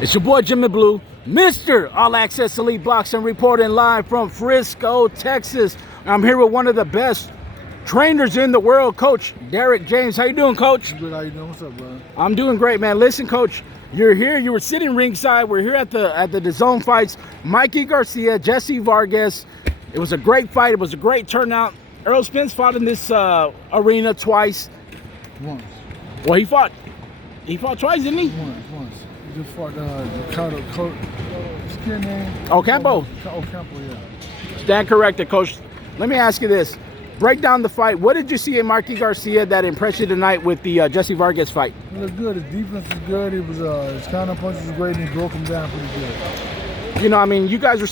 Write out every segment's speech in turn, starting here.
It's your boy Jimmy Blue, Mr. All Access Elite Boxing, reporting live from Frisco, Texas. I'm here with one of the best trainers in the world, Coach Derrick James. How you doing, Coach? Good. How you doing? What's up, brother? I'm doing great, man. Listen, Coach, you're here. You were sitting ringside. We're here at the DAZN fights. MIKEY GARCIA, Jessie Vargas. It was a great fight. It was a great turnout. Errol Spence fought in this arena twice. Once. Well, he fought twice, didn't he? Once. He just fought Ricardo. What's his name? Ocampo. Ocampo, yeah. Stand corrected, Coach. Let me ask you this. Break down the fight. What did you see in MIKEY GARCIA that impressed you tonight with the Jessie Vargas fight? It looked good. His defense was good. His counter punches was great, and he broke him down pretty good. You know, I mean, you guys were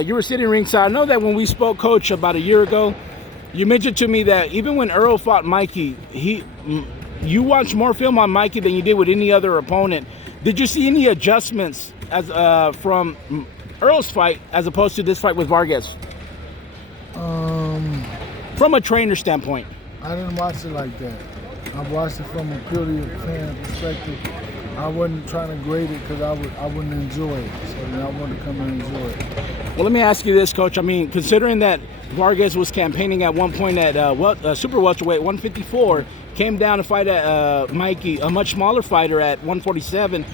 you were sitting ringside. I know that when we spoke, Coach, about a year ago, you mentioned to me that even when Errol fought MIKEY, you watched more film on MIKEY than you did with any other opponent. Did you see any adjustments as from Errol's fight as opposed to this fight with Vargas? From a trainer standpoint. I didn't watch it like that. I watched it from a purely fan perspective. I wasn't trying to grade it because I wouldn't enjoy it. So I wanted to come and enjoy it. Well, let me ask you this, Coach. I mean, considering that Vargas was campaigning at one point at super welterweight 154, came down to fight at MIKEY, a much smaller fighter at 147.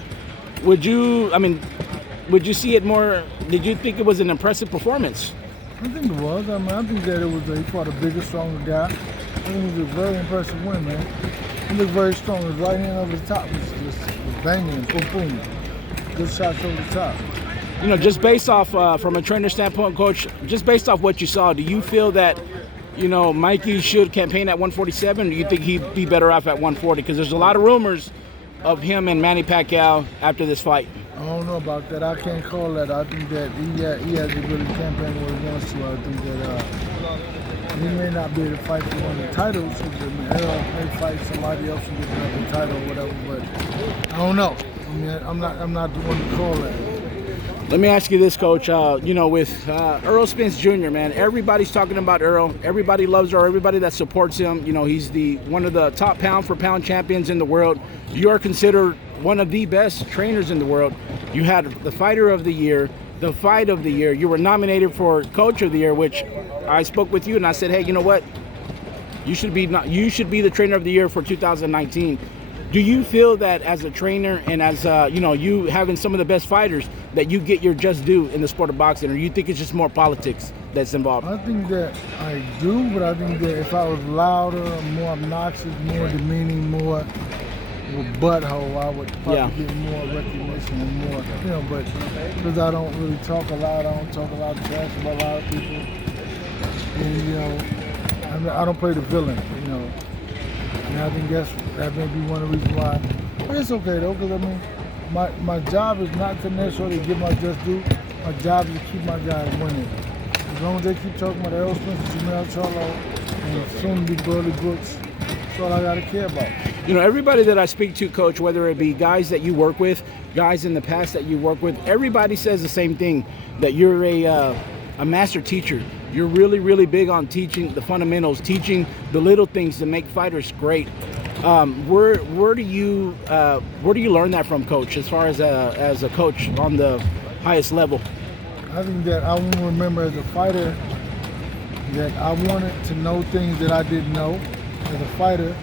Would you see it more? Did you think it was an impressive performance? I think it was. I mean, I think that he fought a bigger, stronger guy. I think it was a very impressive win, man. He looked very strong. His right hand over the top was banging, boom. Good shots over the top. You know, just based off from a trainer standpoint, Coach, just based off what you saw, do you feel that, you know, MIKEY should campaign at 147, or do you think he'd be better off at 140? Because there's a lot of rumors of him and Manny Pacquiao after this fight. I don't know about that. I can't call that. I think that he has to really campaign what he wants to. I think that he may not be able to fight for one of the titles. Errol may fight somebody else and get another title or whatever, but I don't know. I mean, I'm not the one to call that. Let me ask you this, Coach. You know, with Errol Spence Jr., man, everybody's talking about Errol. Everybody loves Errol. Everybody that supports him. You know, he's one of the top pound-for-pound champions in the world. You are considered one of the best trainers in the world. You had the Fighter of the Year, the Fight of the Year. You were nominated for Coach of the Year, which I spoke with you and I said, hey, you know what? You should be the Trainer of the Year for 2019. Do you feel that as a trainer and as you know, you having some of the best fighters, that you get your just due in the sport of boxing, or you think it's just more politics that's involved? I think that I do, but I think that if I was louder, more obnoxious, more demeaning, more butthole, I would probably get more recognition and more, you know, but because I don't really talk a lot, I don't talk a lot of trash about a lot of people, and, you know, I don't play the villain, you know. And I think that may be one of the reasons why. But it's okay though, because I mean, my job is not to necessarily get my just due. My job is to keep my guys winning. As long as they keep talking about Errol Spence, Jamel Charlo, and soon to be Burley Brooks, that's all I got to care about. You know, everybody that I speak to, Coach, whether it be guys that you work with, guys in the past that you work with, everybody says the same thing, that you're a master teacher. You're really, really big on teaching the fundamentals, teaching the little things to make fighters great. Where do you learn that from, Coach, as far as a coach on the highest level? I think that I want to remember as a fighter that I wanted to know things that I didn't know as a fighter,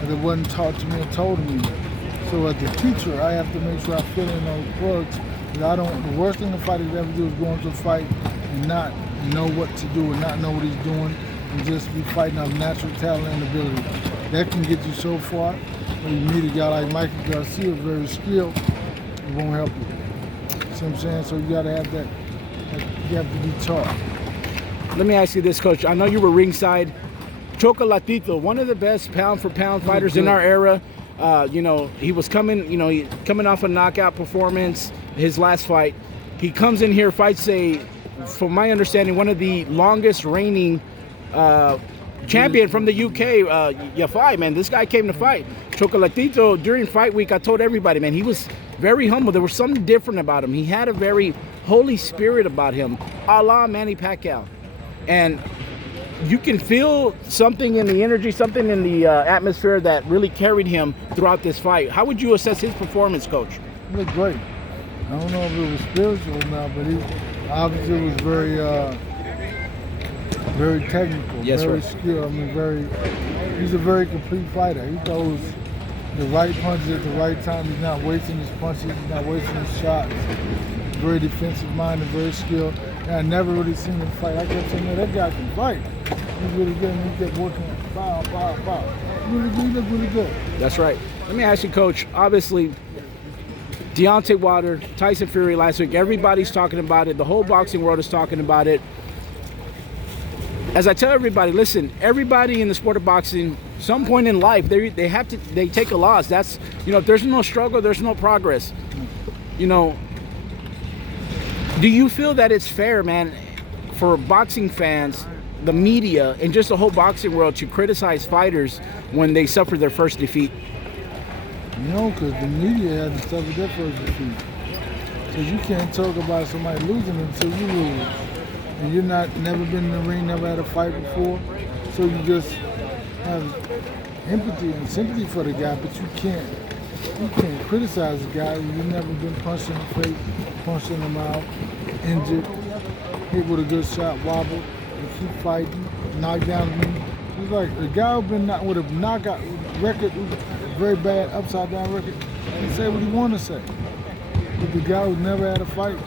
that it wasn't taught to me or told me. So as a teacher, I have to make sure I fill in those plugs. The worst thing a fighter can ever do is go into a fight and not know what to do and not know what he's doing and just be fighting off natural talent and ability. That can get you so far. When you meet a guy like MIKEY GARCIA, very skilled, it won't help you. See what I'm saying? So you gotta have that, you have to be taught. Let me ask you this, Coach. I know you were ringside. Chocolatito, one of the best pound-for-pound fighters in our era. You know, he was coming off a knockout performance, his last fight. He comes in here, fights from my understanding, one of the longest reigning champion from the UK, Yafai, man. This guy came to fight. Chocolatito, during fight week, I told everybody, man, he was very humble. There was something different about him. He had a very Holy Spirit about him, a la Manny Pacquiao. And you can feel something in the energy, something in the atmosphere that really carried him throughout this fight. How would you assess his performance, Coach? He looked great. I don't know if it was spiritual or not, but he obviously was very, very technical, Yes, very sir. skilled. I mean, he's a very complete fighter. He throws the right punches at the right time. He's not wasting his punches. He's not wasting his shots. Very defensive minded, very skilled. And I never really seen him fight. I kept saying, man, that guy can fight. He's really good. And he kept working. Pow, pow, pow. He looked really good. That's right. Let me ask you, Coach. Obviously, Deontay Wilder, Tyson Fury last week, everybody's talking about it. The whole boxing world is talking about it. As I tell everybody, listen, everybody in the sport of boxing, some point in life, they take a loss. That's, you know, if there's no struggle, there's no progress. You know, do you feel that it's fair, man, for boxing fans, the media, and just the whole boxing world to criticize fighters when they suffer their first defeat? No, because the media hasn't suffered their first defeat. Because you can't talk about somebody losing until you lose. And you're never been in the ring, never had a fight before. So you just have empathy and sympathy for the guy, but you can't criticize the guy when you've never been punched in the face, punched in the mouth, injured, hit with a good shot, wobble, and keep fighting, knock down me. It's like a guy with a knockout record, very bad upside down record, can say what he want to say. But the guy who never had a fight,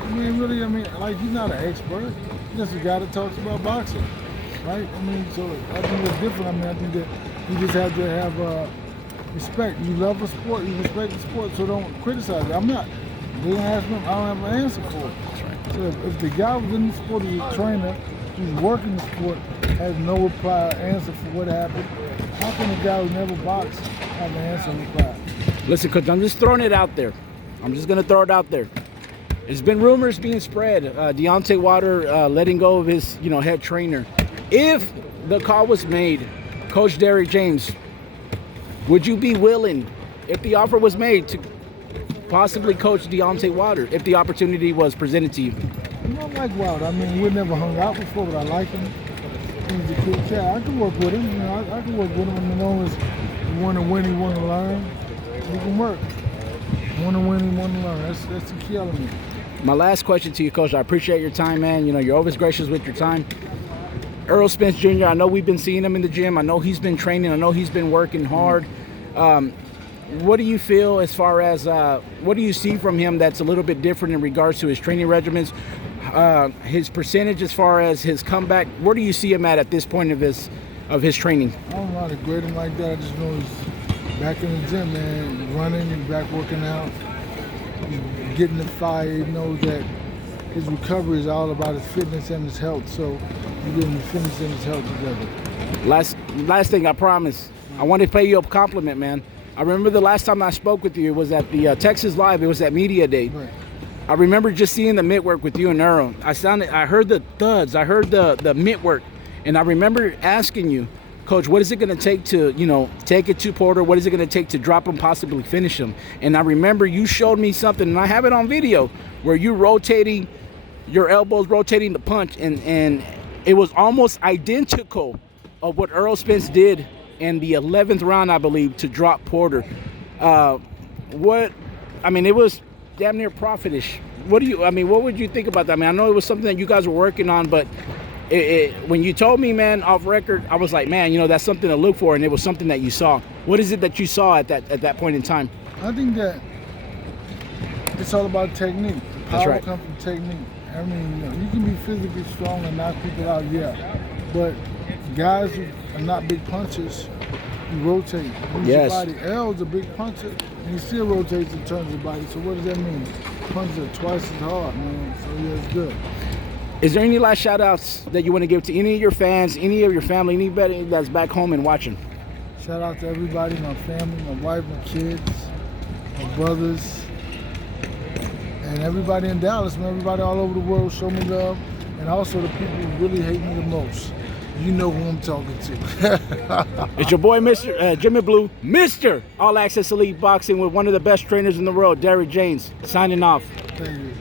I mean, really, like, he's not an expert. He's just a guy that talks about boxing, right? I mean, so I think it's different. I mean, I think that you just have to have respect. You love a sport, you respect the sport, so don't criticize it. I'm not. They don't ask me, I don't have an answer for it. So if the guy was in the sport, he's a trainer, he's working the sport, has no reply or answer for what happened, how can a guy who never boxed have an answer and reply? Listen, Coach, I'm just throwing it out there. I'm just going to throw it out there. There's been rumors being spread. Deontay Wilder letting go of his, head trainer. If the call was made, Coach Derrick James, would you be willing, if the offer was made, to possibly coach Deontay Wilder, if the opportunity was presented to you? I like Wilder. I mean, we never hung out before, but I like him. He's a cool cat. I can work with him. I can work with him as long as you want to win, you want to learn. We can work. Want to win, you want to learn. That's the key element. My last question to you, Coach. I appreciate your time, man. You're always gracious with your time. Errol Spence Jr., I know we've been seeing him in the gym. I know he's been training. I know he's been working hard. What do you feel as far as, what do you see from him that's a little bit different in regards to his training regimens, his percentage as far as his comeback? Where do you see him at this point of his training? I don't know how to grade him like that. I just know he's back in the gym, man, running and back working out. He's getting the fire. He knows that his recovery is all about his fitness and his health. So he's getting his fitness and his health together. Last thing, I promise. I want to pay you a compliment, man. I remember the last time I spoke with you, it was at the Texas Live. It was at Media Day. Right. I remember just seeing the mitt work with you and Errol. I heard the thuds. I heard the mitt work. And I remember asking you, Coach, what is it going to take to, take it to Porter? What is it going to take to drop him, possibly finish him? And I remember you showed me something, and I have it on video, where you rotating your elbows, rotating the punch, and it was almost identical of what Errol Spence did in the 11th round, I believe, to drop Porter. It was damn near profitish. What would you think about that? I know it was something that you guys were working on, but when you told me, man, off record, I was like, man, that's something to look for, and it was something that you saw. What is it that you saw at that point in time? I think that it's all about technique. That's right. Power comes from technique. I mean, you can be physically strong and knock people out, yeah. But guys who are not big punchers, you rotate. Use Yes. your body. Errol's a big puncher, and he still rotates and turns his body. So what does that mean? Punches are twice as hard, man. So yeah, it's good. Is there any last shout-outs that you want to give to any of your fans, any of your family, anybody that's back home and watching? Shout out to everybody, my family, my wife, my kids, my brothers, and everybody in Dallas, man. Everybody all over the world show me love, and also the people who really hate me the most. You know who I'm talking to. It's your boy, Mr. Jimmy Blue, Mr. All Access Elite Boxing, with one of the best trainers in the world, Derrick James, signing off. Thank you.